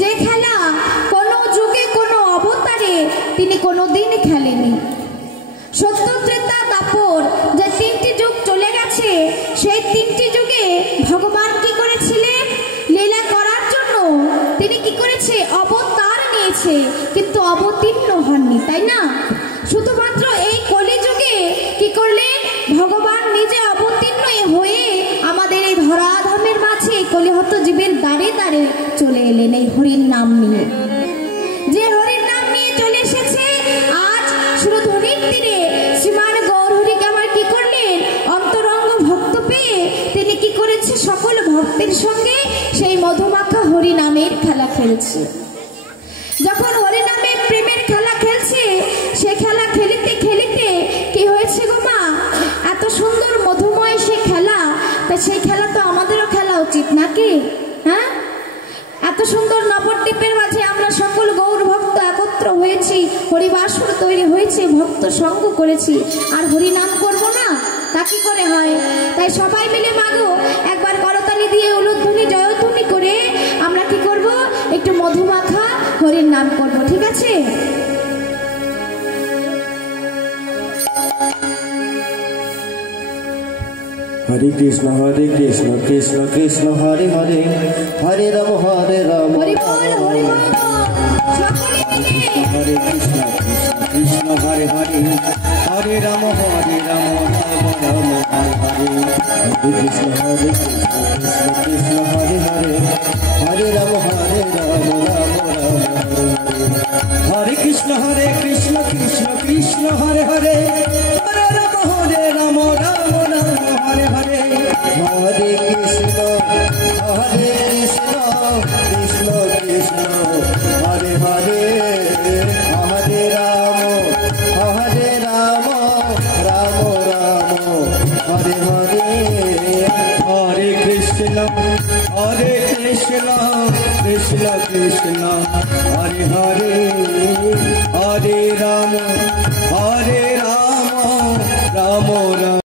যে খেলা কোনো যুগে কোনো অবতারে তিনি কোনোদিন খেলেনি। সত্য, ত্রেতা, দাপর যে তিনটি যুগ চলে গেছে, সেই তিনটি যুগে ভগবান কি করেছিলেন? লীলা করার জন্য তিনি কি করেছে? অবতার নিয়েছে, কিন্তু অবতীর্ণ হননি, তাই না? শুধুমাত্র এই কলিযুগে কি করলেন? ভগবান নিজে অবতীর্ণ হয়ে আমাদের এই ধরাধামের মাঝে কলিহত জীবের দ্বারে দ্বারে চলে এলেন এই হরির নাম নিয়ে। যে হরির নাম নিয়ে চলে এসেছে, আজ সুরধুনির তীরে শ্রীমান গৌরহরিকে আমার কি করলেন? অন্তরঙ্গ ভক্ত পেয়ে তিনি কি করেছে? সকল ভক্তের সঙ্গে সেই মধুমাখা হরি নামের খেলা খেলছে। যখন হরি নামে প্রেমের খেলা খেলছে, সে খেলা খেলিতে খেলিতে কি হয়েছে গো মা? এত সুন্দর মধুময় সে খেলা, তা সেই খেলা তো আমাদেরও খেলা উচিত নাকি? হ্যাঁ, এত সুন্দর নবদ্বীপের মাঝে আমরা সকল গৌর ভক্ত একত্র হয়েছি, হরিবাসর তৈরি হয়েছে, ভক্ত সঙ্গ করেছি, আর হরি নাম করবো না? তা কি করে হয়? তাই সবাই মিলে মাগো একবার করতালি দিয়ে উলুধ্বনি জয়ধ্বনি করে আমরা কি করব? একটু মধুমাখা হরির নাম করব, ঠিক আছে? हरे कृष्ण कृष्ण कृष्ण हरे हरे, हरे राम हरि बोल हरि बोल। हरे कृष्ण कृष्ण हरे हरे, हरे राम राम राम हरे हरे। हरे कृष्ण कृष्ण कृष्ण हरे हरे, हरे राम राम राम हरे हरे। हरे कृष्ण कृष्ण कृष्ण हरे हरे, हरे राम राम राम हरे हरे। हरे कृष्ण कृष्ण कृष्ण हरे हरे, हरे राम राम राम हरे हरे। हरे कृष्ण कृष्ण कृष्ण हरे हरे,